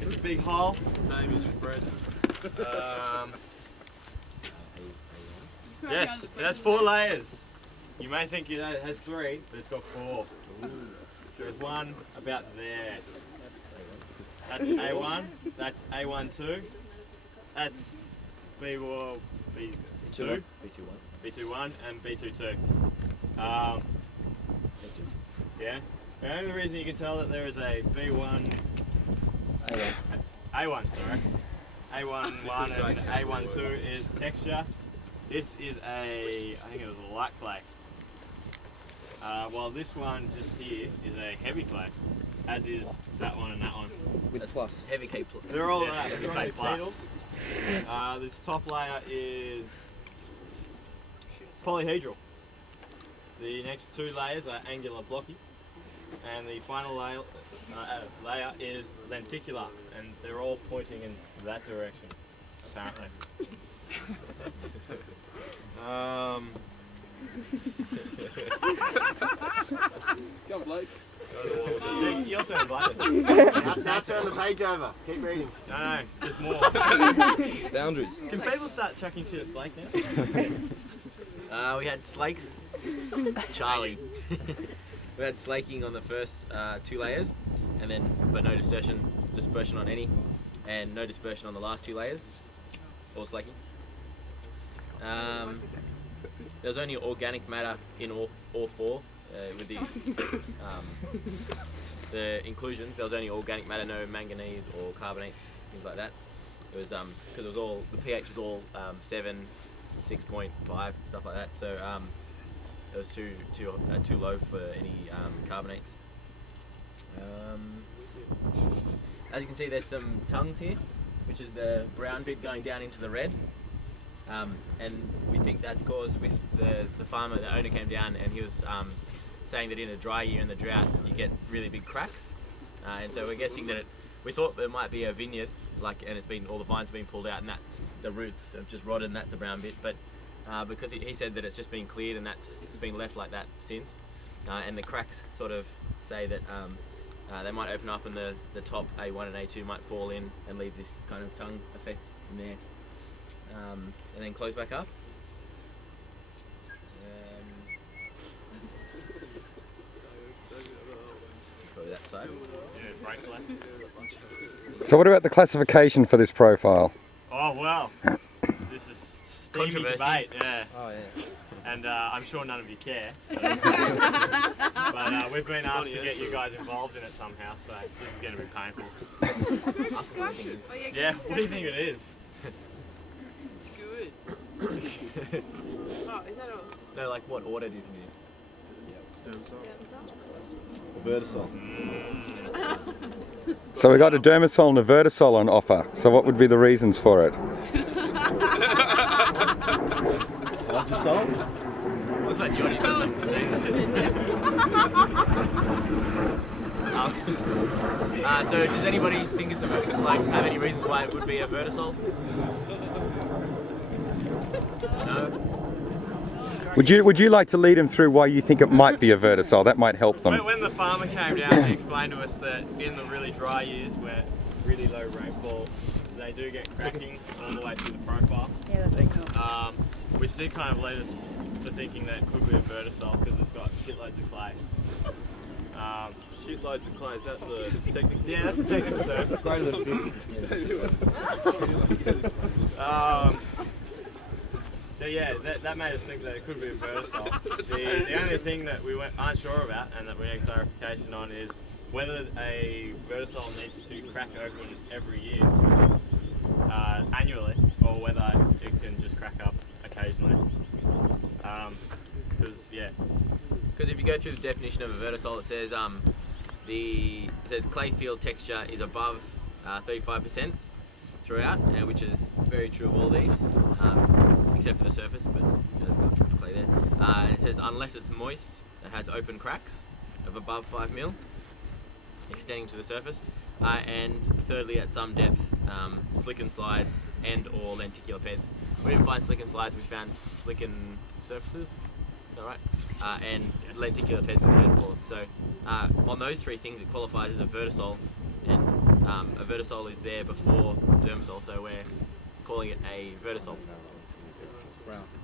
It's a big hole. Name is Fred. Yes, it has 4 layers. You may think it has 3, but it's got 4. So there's one about there. That's A1. That's A12. That's B2, B21, and B22. Yeah. The only reason you can tell that there is a B1, A1, sorry, A11 and A12 is texture. This is I think it was a light clay. While this one just here is a heavy clay, as is that one and that one. With a plus. Heavy K plus. They're all heavy K plus. This top layer is polyhedral. The next 2 layers are angular blocky, and the final layer is lenticular, and they're all pointing in that direction, apparently. Come on, Blake. You're too invited. Now turn the page over. Keep reading. No, there's more. Boundaries. Can people start chucking shit at Blake now? We had slakes. Charlie. We had slaking on the first 2 layers, and then but no dispersion on any, and no dispersion on the last 2 layers, or slaking. There's only organic matter in all 4 with the inclusions. There was only organic matter, no manganese or carbonates, things like that. It was because it was all, the pH was all 7, 6.5, stuff like that. So it was too low for any carbonates. As you can see, there's some tongues here, which is the brown bit going down into the red. And we think that's caused with the farmer, the owner came down and he was saying that in a dry year in the drought you get really big cracks. And so we're guessing that we thought there might be a vineyard, and it's been, all the vines have been pulled out and that the roots have just rotted and that's the brown bit. But because he said that it's just been cleared and it's been left like that since. And the cracks sort of say that they might open up and the top A1 and A2 might fall in and leave this kind of tongue effect in there. And then close back up. Probably that side. Yeah, break left. So what about the classification for this profile? Oh well, this is steamy Controversy. debate, yeah. Oh yeah. And I'm sure none of you care. But we've been asked to get you guys involved in it somehow, so this is going to be painful. Ask them what they think it is. Yeah, what do you think it is? Good. Oh, is that all? No, like what order do you think it is? Vertosol. So we got a Dermasol and a Vertosol on offer. So what would be the reasons for it? Looks like Georgie's got something to say. So does anybody think it's have any reasons why it would be a Vertosol? No? Would you like to lead him through why you think it might be a Vertosol? That might help them. When the farmer came down, he explained to us that in the really dry years where really low rainfall, they do get cracking all the way through the profile. Yeah, thanks. Which did kind of lead us to thinking that it could be a Vertosol because it's got shitloads of clay. Shitloads of clay, is that the technical? Yeah, that's the technical term. Greater than 50%. So yeah, that made us think that it could be a Vertosol. The only thing that we aren't sure about and that we need clarification on is whether a Vertosol needs to crack open every year, annually, or whether it can just crack up occasionally. Because if you go through the definition of a Vertosol, it says it says clay field texture is above 35% throughout, which is very true of all these, except for the surface, but there's got clay there. And it says unless it's moist, it has open cracks of above 5 mil extending to the surface, and thirdly at some depth, slicken slides and or lenticular beds. We didn't find slicken slides, we found slicken surfaces. Alright, and lenticular beds we heard for. So on those 3 things it qualifies as a Vertosol, and a Vertosol is there before Dermosol, so we're calling it a Vertosol.